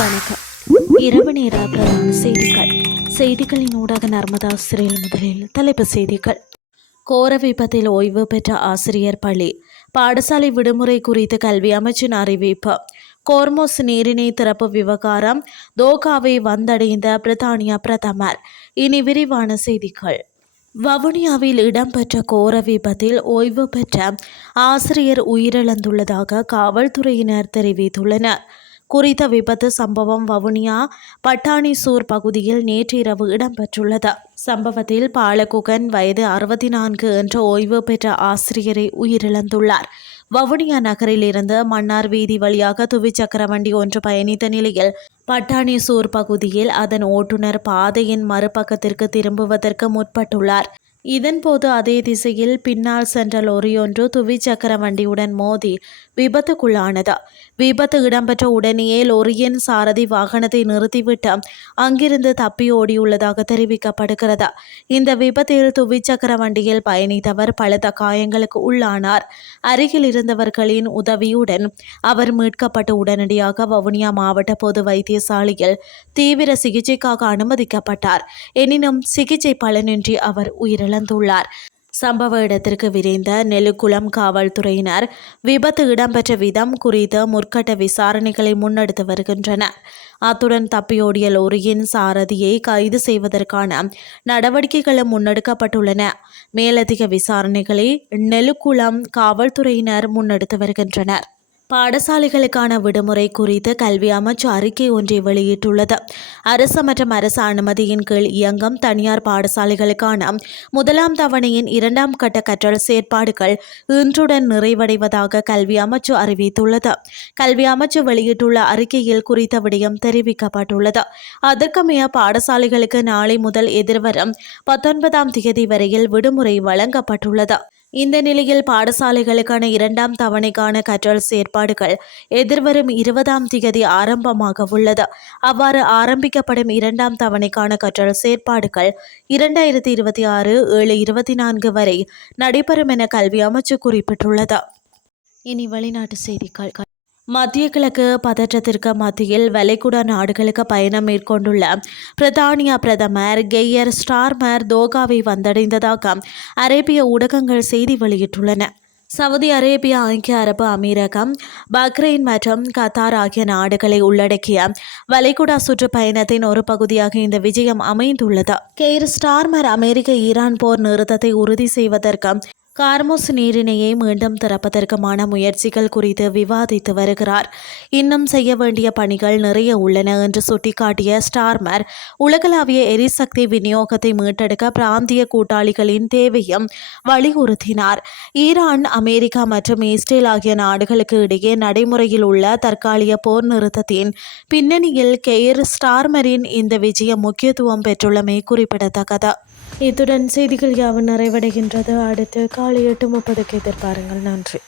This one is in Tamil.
வணக்கம். இரவு நேர பிரதான செய்திகள். செய்திகளின் ஊடாக நர்மதா சிறையில் முதலில் தலைப்புச் செய்திகள். கோர விபத்தில் ஓய்வு பெற்ற ஆசிரியர் பள்ளி பாடசாலை விடுமுறை குறித்து கல்வி அமைச்சின் அறிவிப்பு. கோர்மோஸ் நீரிணை திறப்பு விவகாரம் தோகாவை வந்தடைந்த பிரித்தானிய பிரதமர். இனி விரிவான செய்திகள். வவுனியாவில் இடம்பெற்ற கோர விபத்தில் ஓய்வு பெற்ற ஆசிரியர் உயிரிழந்துள்ளதாக காவல்துறையினர் தெரிவித்துள்ளனர். குறித்த விபத்து சம்பவம் வவுனியா பட்டாணிசூர் பகுதியில் நேற்றிரவு இடம்பெற்றுள்ளது. சம்பவத்தில் பாலகுகன் வயது 64 என்ற ஓய்வு பெற்ற ஆசிரியரை உயிரிழந்துள்ளார். வவுனியா நகரில் இருந்து மன்னார் வீதி வழியாக துவிச்சக்கர வண்டி ஒன்று பயணித்த நிலையில் பட்டாணிசூர் பகுதியில் அதன் ஓட்டுநர் பாதையின் மறுபக்கத்திற்கு திரும்புவதற்கு முற்பட்டுள்ளார். இதன்போது அதே திசையில் பின்னால் சென்ற லொரியொன்று துவிச்சக்கர வண்டியுடன் மோதி விபத்துக்குள்ளானது. விபத்து இடம்பெற்ற உடனேயே லொரியின் சாரதி வாகனத்தை நிறுத்திவிட்டு அங்கிருந்து தப்பி ஓடியுள்ளதாக தெரிவிக்கப்படுகிறது. இந்த விபத்தில் துவிச்சக்கர வண்டியில் பயணித்தவர் பலத்த காயங்களுக்கு உள்ளானார். அருகில் இருந்தவர்களின் உதவியுடன் அவர் மீட்கப்பட்டு உடனடியாக வவுனியா மாவட்ட பொது வைத்தியசாலையில் தீவிர சிகிச்சைக்காக அனுமதிக்கப்பட்டார். எனினும் சிகிச்சை பலனின்றி அவர் உயிரிழந்துள்ளார். சம்பவ இடத்திற்கு விரைந்த நெலுக்குளம் காவல்துறையினர் விபத்து இடம்பெற்ற விதம் குறித்து முற்கட்ட விசாரணைகளை முன்னெடுத்து வருகின்றனர். அத்துடன் தப்பியோடிய லோரியின் சாரதியை கைது செய்வதற்கான நடவடிக்கைகளும் முன்னெடுக்கப்பட்டுள்ளன. மேலதிக விசாரணைகளை நெலுக்குளம் காவல்துறையினர் முன்னெடுத்து வருகின்றனர். பாடசாலைகளுக்கான விடுமுறை குறித்து கல்வி அமைச்சு அறிக்கை ஒன்றை வெளியிட்டுள்ளது. அரசு மற்றும் அரசு அனுமதியின் கீழ் இயங்கும் தனியார் பாடசாலைகளுக்கான முதலாம் தவணையின் 2ஆம் கட்ட கற்றல் செயற்பாடுகள் இன்றுடன் நிறைவடைவதாக கல்வி அமைச்சு அறிவித்துள்ளது. கல்வி அமைச்சு வெளியிட்டுள்ள அறிக்கையில் குறித்த விடயம் தெரிவிக்கப்பட்டுள்ளது. அதற்கமைய பாடசாலைகளுக்கு நாளை முதல் எதிர்வரும் 19ஆம் தேதி வரையில் விடுமுறை வழங்கப்பட்டுள்ளது. இந்த நிலையில் பாடசாலைகளுக்கான 2ஆம் தவணைக்கான கற்றல் செயற்பாடுகள் எதிர்வரும் 20ஆம் தேதி ஆரம்பமாக உள்ளது. அவ்வாறு ஆரம்பிக்கப்படும் 2ஆம் தவணைக்கான கற்றல் செயற்பாடுகள் 2026/7/24 வரை நடைபெறும் என கல்வி அமைச்சு குறிப்பிட்டுள்ளது. இனி வெளிநாட்டு செய்திகள். மத்திய கிழக்கு பதற்றத்திற்கு மத்தியில் வளைகுடா நாடுகளுக்கு பயணம் மேற்கொண்டுள்ள பிரித்தானிய பிரதமர் கெய்யர் ஸ்டார்மர் தோகாவை வந்தடைந்ததாக அரேபிய ஊடகங்கள் செய்தி வெளியிட்டுள்ளன. சவுதி அரேபியா, ஐக்கிய அரபு அமீரகம், பக்ரைன் மற்றும் கத்தார் ஆகிய நாடுகளை உள்ளடக்கிய வளைகுடா சுற்றுப்பயணத்தின் ஒரு பகுதியாக இந்த விஜயம் அமைந்துள்ளது. கெய்ர் ஸ்டார்மர் அமெரிக்க ஈரான் போர் நிறுத்தத்தை உறுதி செய்வதற்கு கார்மோஸ் நீரிணையை மீண்டும் திறப்பதற்குமான முயற்சிகள் குறித்து விவாதித்து வருகிறார். இன்னும் செய்ய வேண்டிய பணிகள் நிறைய உள்ளன என்று சுட்டிக்காட்டிய ஸ்டார்மர் உலகளாவிய எரிசக்தி விநியோகத்தை மீட்டெடுக்க பிராந்திய கூட்டாளிகளின் தேவையும் வலியுறுத்தினார். ஈரான், அமெரிக்கா மற்றும் இஸ்ரேல் ஆகிய நாடுகளுக்கு இடையே நடைமுறையில் உள்ள தற்காலிக போர் நிறுத்தத்தின் பின்னணியில் கெய்ர் ஸ்டார்மரின் இந்த விஜயம் முக்கியத்துவம் பெற்றுள்ளமை குறிப்பிடத்தக்கது. இத்துடன் செய்திகள் யாவும் நிறைவடைகின்றது. அடுத்து காலை 8:30 எதிர்பாருங்கள். நன்றி.